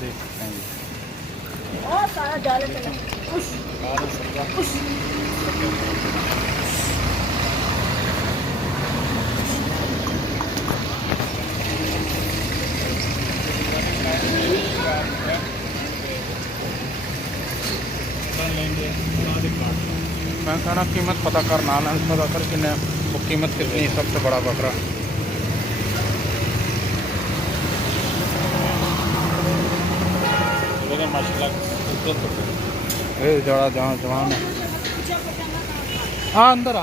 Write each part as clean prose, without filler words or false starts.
देख सकते हैं ये और सारा डाले चला मैं कहना कीमत पता करना पता कर कि वो कीमत कितनी सबसे बड़ा बकरा माशाल्लाह जड़ा जहाँ जवान है। हाँ अंदर आ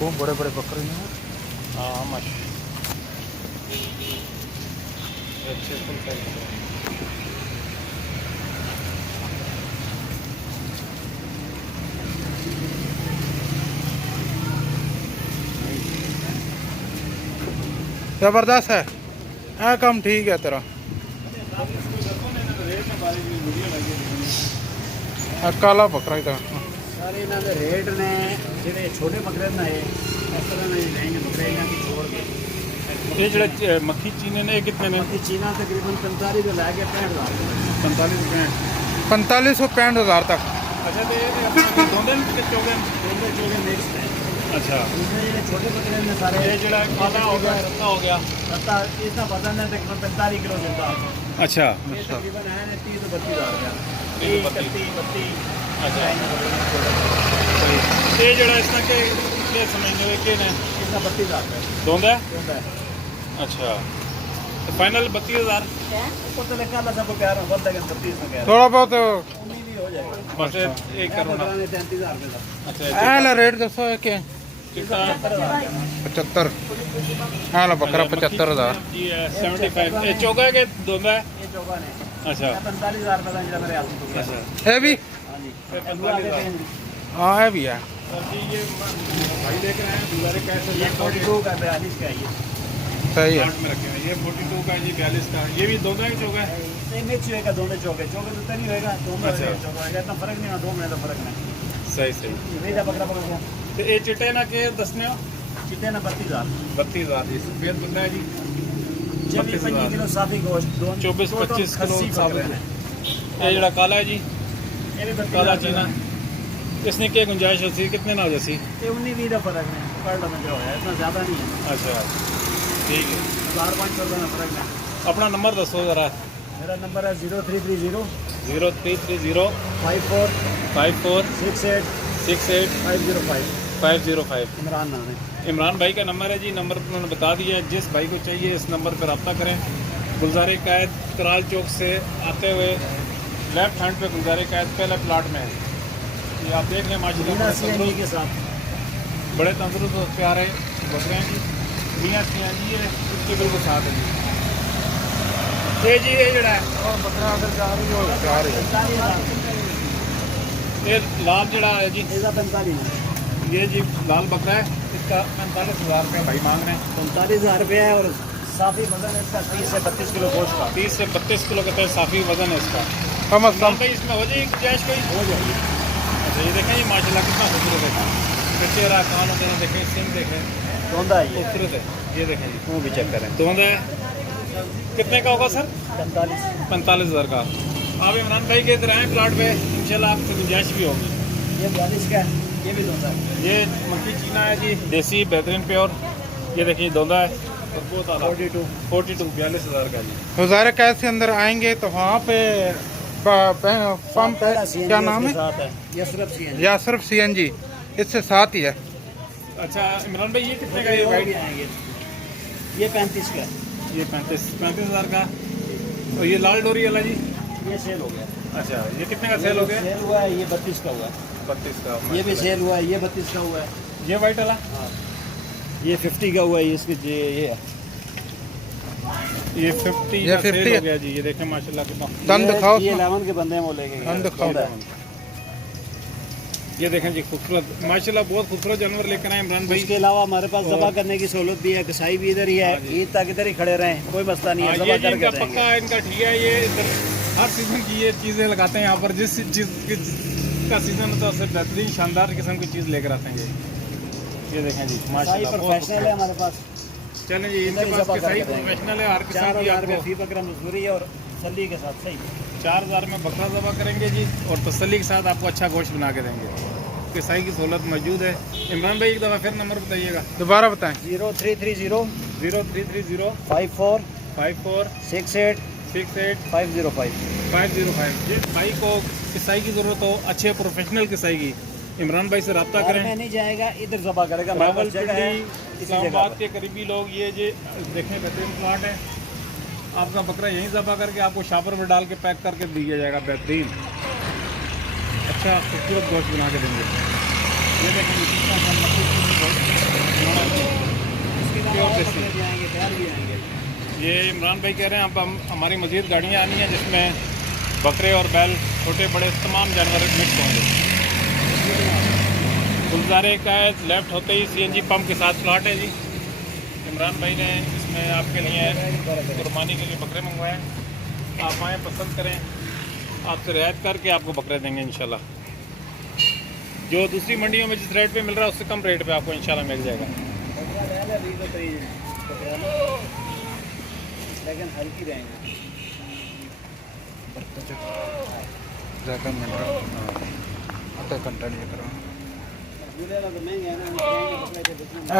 वो बड़े बड़े बकरे हैं। हाँ माशाल्लाह अच्छे फुल साइज जबरदस्त है। काम ठीक है तेरा काला बकरा ही था सारे इन्हों के रेट ने ਜਿਹੜੇ छोटे बकरे ने इस तरह ने लेंगे बकरे इन्हों की छोड़ के ये जो मक्खी चीने ने कितने में बाकी चीना तकरीबन 45 से लैके 45 65,000 तक। अच्छा तो ये दोनों चौगे मिक्स है। अच्छा ये छोटे बकरे ने सारे ये जो काला हो गया रत्ता हो गया रत्ता इसका वजन है तकरीबन 45 किलो मिलता है। अच्छा ये तकरीबन है 30 से 32,000 का 32 अच्छा ये जो इसका के समझने में कि ने इसका 32,000 का दोंदा होता है। अच्छा तो फाइनल 32,000 ऊपर तो लिखा था सबको प्यार हो बढ़ लेकिन 32 में कह थोड़ा बहुत उम्मीद ही हो जाएगा बस एक करो ना। 33,000 रुपये का अच्छा हाँ रेट दसो है कि 75 हाँ लो बकरा 75,000 75 ये चौगा के दोंदा है। ये चौका ने अच्छा 45,000 रुपये का इंजरा मेरे हाथ में तो अच्छा है भी हाँ जी 45,000 हाँ है भी है। ये भाई देख रहे हैं दुबारे कैसे ये 42 का 42 का ये सही है में रखे हैं ये 42 का ये 42 का ये भी दोनों ही चौका है। सेम मिक्स होएगा दोनों चौके चौके तो नहीं होएगा दोनों अच्छा। चौका होएगा इतना फर्क नहीं है 2 महीने का फर्क नहीं सही सही मेरा बकरा पकड़ गया तो ये चिट्टे ना के दसने हो कितने ना 32,000 32,000 जी सफेद बंदा है जी जब 25 किलो साफी गोश्त 24-25 किलो साफी ये जड़ा काला है जी ये भी काला चीना इसने क्या गुंजाइश होती कितने ना हो जैसी ये 19-20 का फर्क है पर में जो है इतना ज्यादा नहीं है अच्छा ठीक है 4-5 रुपये का फर्क है। अपना नंबर दसो जरा मेरा नंबर है 0330 0330 54 54 68 68 505 505 इमरान नाम है। इमरान भाई का नंबर है जी नंबर उन्होंने बता दिया है जिस भाई को चाहिए इस नंबर पर रब्ता करें। गुलजारे कैद कराल चौक से आते हुए लेफ्ट हैंड पे गुलजारे कैद पहले प्लाट में है ये आप देख लें माशाल्लाह सीएनजी के साथ बड़े तंदुरुस्त और प्यारे बकरे हैं जी मियाँ जी है उसके बिल्कुल साथ है जी ये जड़ा है और बकरा अगर जा रही हो ये लाल जड़ा है जी 45 ये जी लाल बकरा है इसका 45,000 रुपये भाई मांग रहे हैं 45,000 रुपये है और साफी वजन है इसका 30 से 32 किलो गोश्त का 30 से 32 किलो का साफी वजन है इसका कम अज कम भाई इसमें हो जाएगी गुंजाइश कोई हो जाएगी। अच्छा ये देखें ये माशाल्लाह कितना खूबसूरत है चेहरा कान वगैरह देखें सिंग देखें धोंदा है ये खूबसूरत है ये देखें जी वो भी चेक करें धोंदा है कितने का होगा सर 45 45,000 का आप इमरान भाई के इधर आएँ प्लाट पे इंशाल्लाह आपको गुंजाइश भी होगी ये 42 का है ये भी धोंदा है ये मक्खी चीना है जी देसी बेहतरीन प्योर ये देखिए धोंदा है और बहुत आला 42 42,000 का जी गुजारे कैद से अंदर आएंगे तो वहाँ पे पंप क्या नाम है ये सिर्फ सीएनजी या सिर्फ CNG इससे साथ ही है। अच्छा इमरान भाई ये कितने का ये वाइट ये 35 का है ये 35,000 का और ये लाल डोरी वाला जी ये सेल हो गया अच्छा ये कितने का सेल हो गया सेल हुआ है ये 32 का हुआ है 32 का ये भी सेल हुआ है ये 32 का हुआ है ये वाइट वाला हाँ ये 50 का हुआ है इसके ये है ये 50 ये का सेल 50 हो गया जी ये देखें माशाल्लाह कितना दंद दिखाओ ये 11 के बंदे हैं वो लेके गए दंद दिखाओ ये देखें जी खूबसूरत माशाल्लाह बहुत खूबसूरत जानवर लेकर आए इमरान भाई। इसके अलावा हमारे पास ज़बह करने की सहूलत भी है, कसाई भी इधर ही है, ईद तक इधर ही खड़े रहें, कोई मसला नहीं है, ये ज़बह जी करके इनका देंगे। पक्का है, इनका ठीक है। ये इधर हर सीजन की ये चीज़ें लगाते हैं यहाँ पर, जिस चीज़ का सीजन होता है उससे बेहतरीन शानदार किस्म की चीज़ लेकर आते हैं ये देखें जी कसाई माशाल्लाह बहुत प्रोफेशनल है हमारे पास, चलें जी इनके इधर ही पास ज़बह कसाई करके देंगे। प्रोफेशनल है, हर किस्म 4,000 की रुपये आपको फी बकरा मजदूरी है और तसल्ली के साथ सही। 4,000 में बकरा ज़बह करेंगे जी और तसल्ली के साथ आपको अच्छा गोश्त बना के देंगे। कसाई की सहूलत मौजूद है। इमरान भाई एक दफ़ा फिर नंबर बताइएगा। दोबारा बताएं। 0330 0330 54 54 68 68 505। 505। जिस भाई को कसाई की ज़रूरत हो, अच्छे प्रोफेशनल कसाई की, इमरान भाई से रब्ता घर करें। में नहीं जाएगा, इधर ज़बह करेगा, हमारे पास जगह है रावलपिंडी इसी इस्लामाबाद जगह के करीबी लोग ये देखें बेहतरीन प्लाट है। आपका बकरा यहीं ज़बह करके आपको शापर में डाल के पैक करके दिया जाएगा, बेहतरीन अच्छा खूबसूरत गोश्त बना के देंगे। ये देखें जी कितना सा मक्खी गोश्त बनाना चाहिए। इसके प्योर अलावा देसी। बकरे भी आएंगे, बैल भी आएंगे। ये इमरान भाई कह रहे हैं अब हमारी मज़ीद गाड़ियाँ आनी हैं जिसमें बकरे और बैल छोटे बड़े तमाम जानवर मिक्स होंगे। गुलजारे का लेफ्ट होते ही CNG पंप के साथ प्लाट है जी। इमरान भाई ने इसमें आपके लिए कुर्बानी के लिए बकरे मंगवाए। आप आएँ, पसंद करें, आपसे रियायत करके आपको बकरे देंगे इंशाल्लाह। जो दूसरी मंडियों में जिस रेट पे मिल रहा है उससे कम रेट पे आपको इंशाल्लाह मिल जाएगा। लेकिन हल्की रहेंगे। ज़्यादा मिनट आधा घंटा नहीं करो।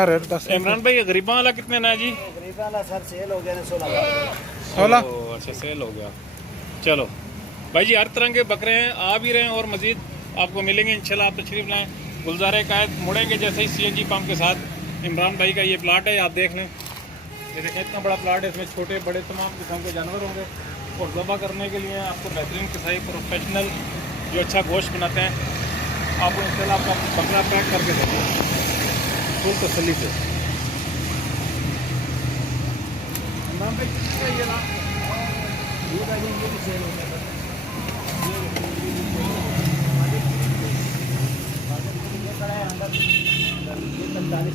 रेट 10 इमरान भाई गरीबा वाला कितने ना है जी? गरीब वाला सर सेल हो गया ना 16,000। 16। अच्छा सेल हो गया। चलो भाई जी हर तरह के बकरे हैं, आ भी रहे हैं और मज़ीद आपको मिलेंगे इंशाल्लाह। आप तशरीफ़ लाएँ। गुलजारे कायद मुड़ेंगे जैसे ही CNG पंप के साथ इमरान भाई का ये प्लाट है, आप देख लें। ये देखें इतना बड़ा प्लाट है, इसमें छोटे बड़े तमाम किस्म के जानवर होंगे और ज़बह करने के लिए आपको बेहतरीन कसाई प्रोफेशनल जो अच्छा गोश्त बनाते हैं आपको इंशाल्लाह आपका बकरा पैक करके देंगे फुल तसल्ली से। इमरान भाई कितना ये ना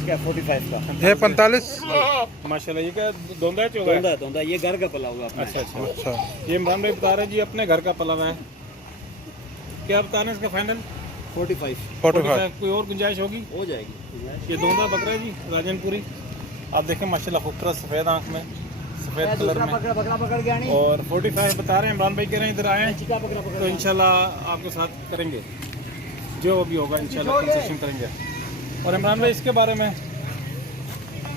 का 45 का ये 45। माशाल्लाह ये क्या दोंदा है चोगा है? दोंदा ये घर का पला हुआ अपना। अच्छा अच्छा। अच्छा ये इमरान भाई बता रहे हैं जी अपने घर का पला हुआ है। क्या बता रहे हैं इसका फाइनल? 45 45। कोई और गुंजाइश होगी? हो जाएगी। ये दोंदा बकरा है जी राजनपुरी। आप देखें माशाल्लाह खूबसूरत सफ़ेद आँख में, सफ़ेद कलर में। बकरा पकड़ के आनी और 45 बता रहे हैं इमरान भाई कह रहे हैं इधर आए चिका बकरा पकड़ तो इंशाल्लाह आपके साथ करेंगे जो भी होगा इंशाल्लाह कंसेशन करेंगे। और इमरान भाई इसके बारे में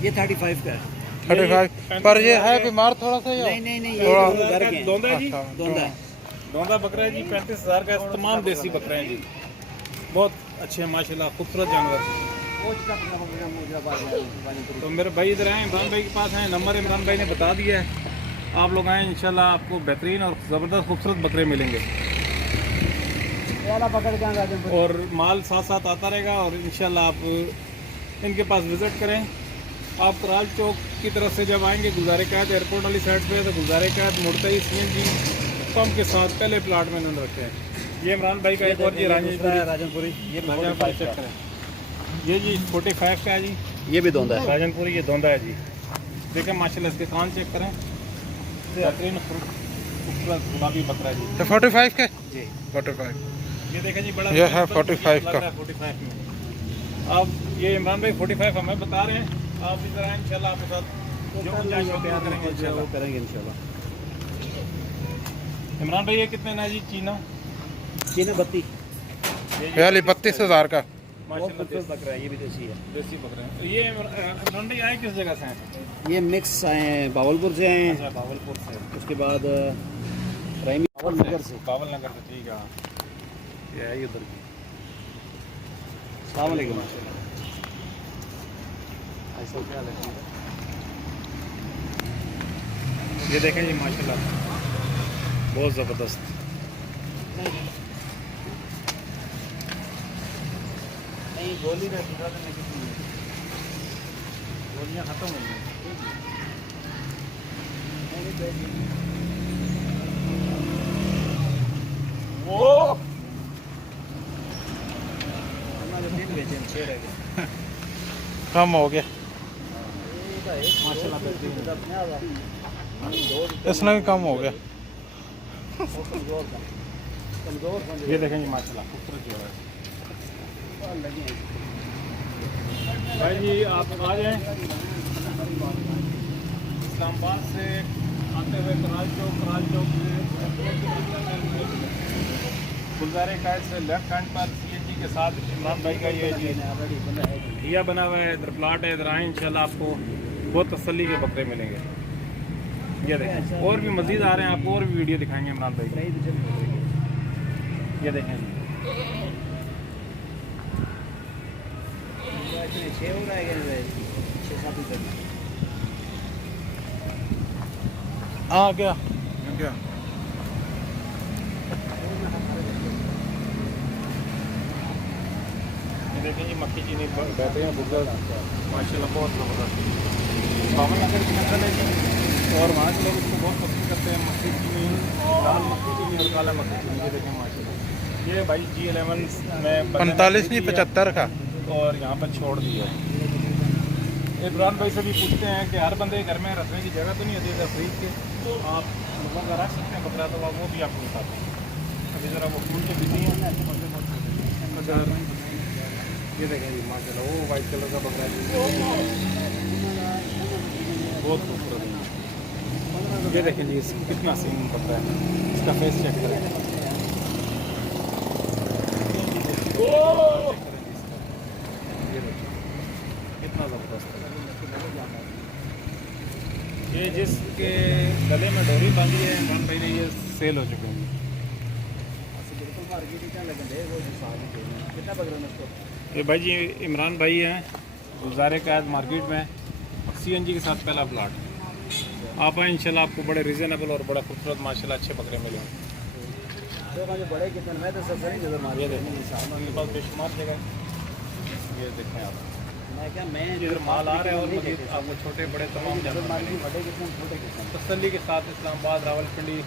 ये 35 का है। 35 पर ये है बीमार थोड़ा सा या नहीं ये थोड़ा- दोनों घर के हैं। दोंदा है जी, अच्छा, दोंदा है। दोंदा बकरा है जी। 35,000 का तमाम देसी बकरे हैं जी, बहुत अच्छे हैं माशाल्लाह, खूबसूरत जानवर। वो चिका बकरा पकड़ के मुजराबाद में तो मेरे भाई इधर आए, इमरान भाई के पास हैं, नंबर इमरान भाई ने बता दिया है। आप लोग आएँ इंशाल्लाह आपको बेहतरीन और ज़बरदस्त खूबसूरत बकरे मिलेंगे वाला पकड़ के राजनपुर। और माल साथ साथ आता रहेगा। और इंशाल्लाह आप इनके पास विज़िट करें। आप कराल चौक की तरफ से जब आएंगे गुलजारे कायद एयरपोर्ट वाली साइड पे, तो गुलजारे कायद मुड़ते ही CNG पंप के साथ पहले प्लाट में उन्होंने रखे हैं। ये इमरान भाई का एक और जी राजनपुरी ये राजनपुरी चेक करें। ये जी 45 का है जी ये भी दोंदा है। राजनपुरी, ये दोंदा है जी। देखें माशाल्लाह इसके कान चेक करें, बेहतरीन खूबसूरत गुलाबी बकरा है जी। ये 45 के जी 45। ये देखें जी बड़ा ये है 45 का। 45 में। अब ये इमरान भाई 45 हमें बता रहे हैं। आप इधर आए इंशाल्लाह आपके साथ जो गुंजाइश होगी वो करेंगे इंशाल्लाह। करेंगे इंशाल्लाह। इमरान भाई ये कितने ना जी चीना? चीना 32 ये 32,000 का। माशाल्लाह बकरा है, ये भी देसी है। देसी बकरे हैं। ये इमरान भाई आए किस जगह से हैं? ये मिक्स आए हैं, बावलपुर से आए हैं। अच्छा बावलपुर से। उसके बाद रहीमी नगर से। बावल नगर से, ठीक है। ये है उधर की। अस्सलाम वालेकुम। ये देखें जी माशाल्लाह बहुत ज़बरदस्त। नहीं गोली में दूसरा तो नहीं कितनी है। गोलियाँ ख़त्म हो गई। वो 6 रह गए। कम हो गया, माशाल्लाह बेहतरीन इसमें भी कम हो गया। कमजोर था, कमजोर था। ये देखें जी माशाल्लाह खूबसूरत जो है लगे हैं। भाई जी आप आ जाएं इस्लामाबाद से आते हुए कराल चौक से गुलजारे कायद से लेफ्ट हैंड पर CNG के साथ इमरान भाई का ये जी दिया बना हुआ है, इधर प्लाट है, इधर आए इंशाल्लाह आपको बहुत तसल्ली के बकरे मिलेंगे। ये देखें और भी मज़ीद आ रहे हैं, आपको और भी वीडियो दिखाएंगे इमरान भाई। ये देखें जी 6 हो रह गए, 6-7 ही करना। हाँ क्या क्या ये देखें जी मक्खी चीनी बैठे हैं बुजुर्ग माशाल्लाह बहुत ज़बरदस्त। बावन नगर की नस्ल है जी और वहाँ के लोग इसको बहुत पसंद करते हैं, मक्खी चीनी, लाल मक्खी चीनी और काला मक्खी चीनी। ये देखें माशाल्लाह ये भाई G11 में 45 नहीं 75 का। और यहाँ पर छोड़ दिया है। इमरान भाई से भी पूछते हैं कि हर बंदे के घर में रखने की जगह तो नहीं होती है खरीद के, तो आप लोगों का रख सकते हैं बकरा, तो आप वो भी आपको बताते हैं। अभी ज़रा वो फूल के बिजी हैं। ये देखें जी माशाल्लाह वो वाइट कलर का बकरा है, बहुत खूबसूरत है। ये देखें जी कितना सीन बकरा है, इसका फेस चेक करें। ये देखिए कितना ज़बरदस्त है। ये जिसके गले में डोरी बांधी है इमरान भाई ने, ये सेल हो चुके हैं। बिल्कुल मार्केट क्या लगेंगे वो कितना पकड़ रहे हैं। ये भाई जी इमरान भाई हैं गुलजारे कायद मार्केट में, CNG के साथ पहला प्लाट। आप आए इंशाल्लाह आपको बड़े रीज़नेबल और बड़ा खूबसूरत माशाल्लाह अच्छे बकरे मिलेंगे। बड़े कितने में तो सस्ते नहीं नजर मार। ये देखें उनके पास बेशुमार जगह। ये देखें आप मैं क्या मैं इधर माल आ रहे हैं और मज़ीद आपको छोटे बड़े तमाम जानवर मिलेंगे। बड़े कितने छोटे कितने। तसल्ली के साथ इस्लामाबाद रावलपिंडी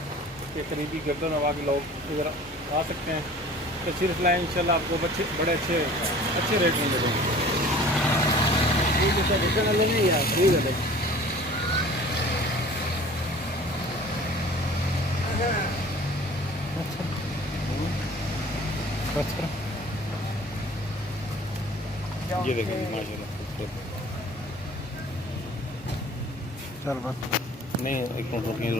के करीबी गर्दनवा के लोग इधर आ सकते हैं। तशरीफ़ लाएँ इंशाल्लाह आपको बड़े अच्छे रेट में मिलेंगे। रिटर्न अलग नहीं यार फ्री है। ये देखिए माशाल्लाह खूबसूरत। चल बस नहीं एक मिनट रुकिए।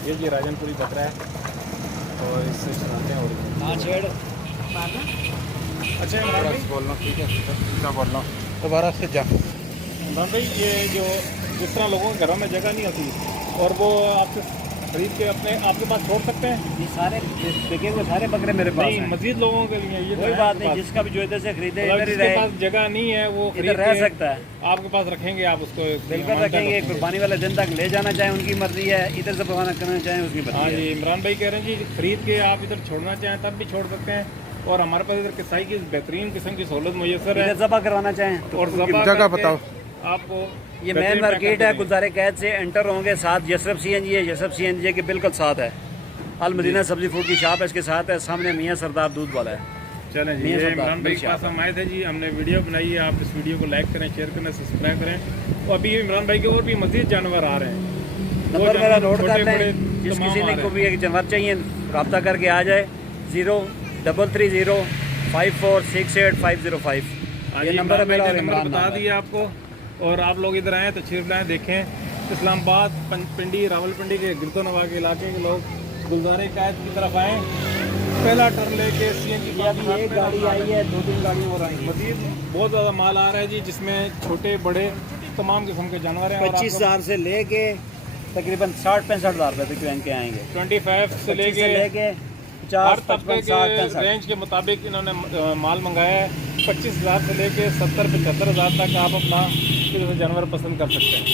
ये जी राजनपुरी बकरा है और इससे चलाते हैं। और हाँ छेड़ अच्छा इमरान भाई बोलना ठीक है, क्या बोल रहा हूँ दोबारा से जा। इमरान भाई ये जो जिस तरह लोगों के घरों में जगह नहीं होती और वो आपसे खरीद के अपने आपके पास छोड़ सकते हैं। ये सारे बिके हुए सारे बकरे मेरे पास नहीं हैं। मजीद लोगों के लिए ये कोई बात नहीं, जिसका भी जो इधर से खरीदे मतलब इधर ही जिसके रहे, पास जगह नहीं है वो इधर खरीद रह के सकता है। आपके पास रखेंगे, आप उसको बिल्कुल रखेंगे। कुर्बानी वाले दिन तक ले जाना चाहें उनकी मर्जी है, इधर से रवाना करना चाहें उसकी हाँ मर्जी जी है। इमरान भाई कह रहे हैं जी खरीद के आप इधर छोड़ना चाहें तब भी छोड़ सकते हैं। और हमारे पास इधर किसाई की बेहतरीन किस्म की सहूलत मुयसर है। इधर जबा करवाना चाहें तो और ज़बा जगह करके बताओ। आपको ये बेहतरीन मेन मार्केट है, पैकेज गुलजारे कैद से एंटर होंगे, साथ यसरफ CNG है, यसरफ CNG के बिल्कुल साथ है। अल मदीना सब्जी फूड की शॉप है इसके साथ है, सामने मियाँ सरदार दूध वाला है। चलें जी मियां ये सरदार, इमरान भाई के मिर्ची पास हम आए थे जी, हमने वीडियो बनाई है। आप इस वीडियो को लाइक करें, शेयर करें, सब्सक्राइब करें। और अभी इमरान भाई के और भी मज़ीद जानवर आ रहे हैं। नंबर मेरा नोट कर छोटे लें, बड़े जिस तमाम किसी आ ने रहे को हैं। भी एक जानवर चाहिए रब्ता करके आ जाए। 033054680505 हाँ ये जी, नंबर है इमरान मेरा भाई और ने नंबर इमरान बता नाम है। दिया आपको। और आप लोग इधर आएँ तो तशरीफ लाएँ, देखें इस्लामाबाद पिंडी रावलपिंडी के गिरदोनवा के इलाके के लोग गुलजारे कायद की तरफ आएँ, पहला टर्न लेके CNG ये अभी एक गाड़ी आई है, 2-3 गाड़ियाँ और आएंगी। मजीद बहुत ज़्यादा माल आ रहा है जी, जिसमें छोटे बड़े तमाम किस्म के जानवर हैं। और 25,000 से लेके तकरीबन 60-65,000 रुपये तक इनके आएंगे। 25 से 25 से लेके लेके हर 50, तबके 55, 60, के 65। रेंज के मुताबिक इन्होंने माल मंगाया है। 25,000 से लेके 70-75,000 तक आप अपना किसी जानवर पसंद कर सकते हैं।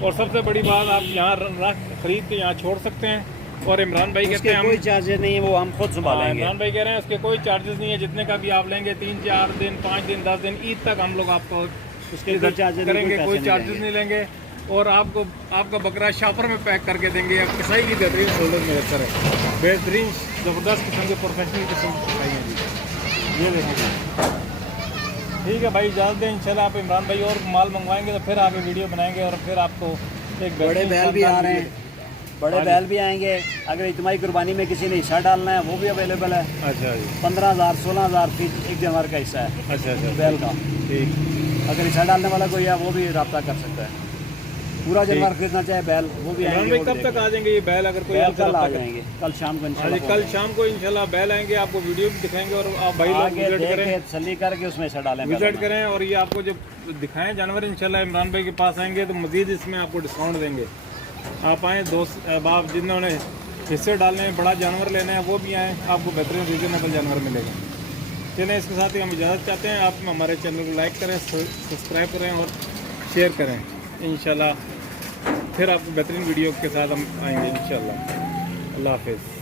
और सबसे बड़ी बात, आप यहाँ रख खरीद के यहाँ छोड़ सकते हैं। और इमरान भाई कहते उसके हैं कोई चार्जेस नहीं है, वो हम खुद हाँ, संभालेंगे। इमरान भाई कह रहे हैं उसके कोई चार्जेस नहीं है, जितने का भी आप लेंगे 3-4 दिन 5 दिन 10 दिन ईद तक हम लोग आपको उसके कोई चार्जेस करेंगे, कोई नहीं चार्जेस नहीं लेंगे। और आपका बकरा शापर में पैक करके देंगे। आप कसाई की बेहतरीन शोल्डर में है, बेहतरीन ज़बरदस्त किस्म के प्रोफेशनल किस्म की कसाई है जी। ये देखेंगे। ठीक है भाई, इजाज़त दें। इंशाल्लाह आप इमरान भाई और माल मंगवाएंगे तो फिर आगे वीडियो बनाएंगे और फिर आपको एक बड़े बैल भी आ रहे हैं, बड़े बैल भी आएंगे। अगर इज्तिमाई कुर्बानी में किसी ने हिस्सा डालना है वो भी अवेलेबल है। अच्छा जी, 15,000 16,000 फीस एक जानवर का हिस्सा है अच्छा अच्छा बैल का। ठीक। अगर हिस्सा डालने वाला कोई है वो भी रब्ता कर सकता है। पूरा जानवर खरीदना चाहे बैल, वो भी इमरान आएंगे। भाई वो कब भी तक आ जाएंगे ये बैल? अगर कोई बैल आपसे कल आ रब्ता करे? जाएंगे, कल शाम को हाँ जी, इंशाल्लाह। कल शाम को इंशाल्लाह बैल आएंगे, आपको वीडियो भी दिखाएंगे और आप भाई लोग आगे विजिट देख करें, के तसल्ली करके उसमें हिस्सा डालें। विजिट करें और ये आपको जब दिखाएं जानवर इंशाल्लाह इमरान भाई के पास आएंगे तो मज़ीद इसमें आपको डिस्काउंट देंगे। आप आएँ, दोस्त आप जिन्होंने हिस्से डालने हैं, बड़ा जानवर लेना है, वो भी आएँ, आपको बेहतरीन रीजनेबल जानवर मिलेगा। चलें, इसके साथ ही हम इजाज़त चाहते हैं। आप हमारे चैनल को लाइक करें, सब्सक्राइब करें और शेयर करें। इंशाल्लाह फिर आपको बेहतरीन वीडियो के साथ हम आएंगे इंशाल्लाह। अल्लाह हाफिज़।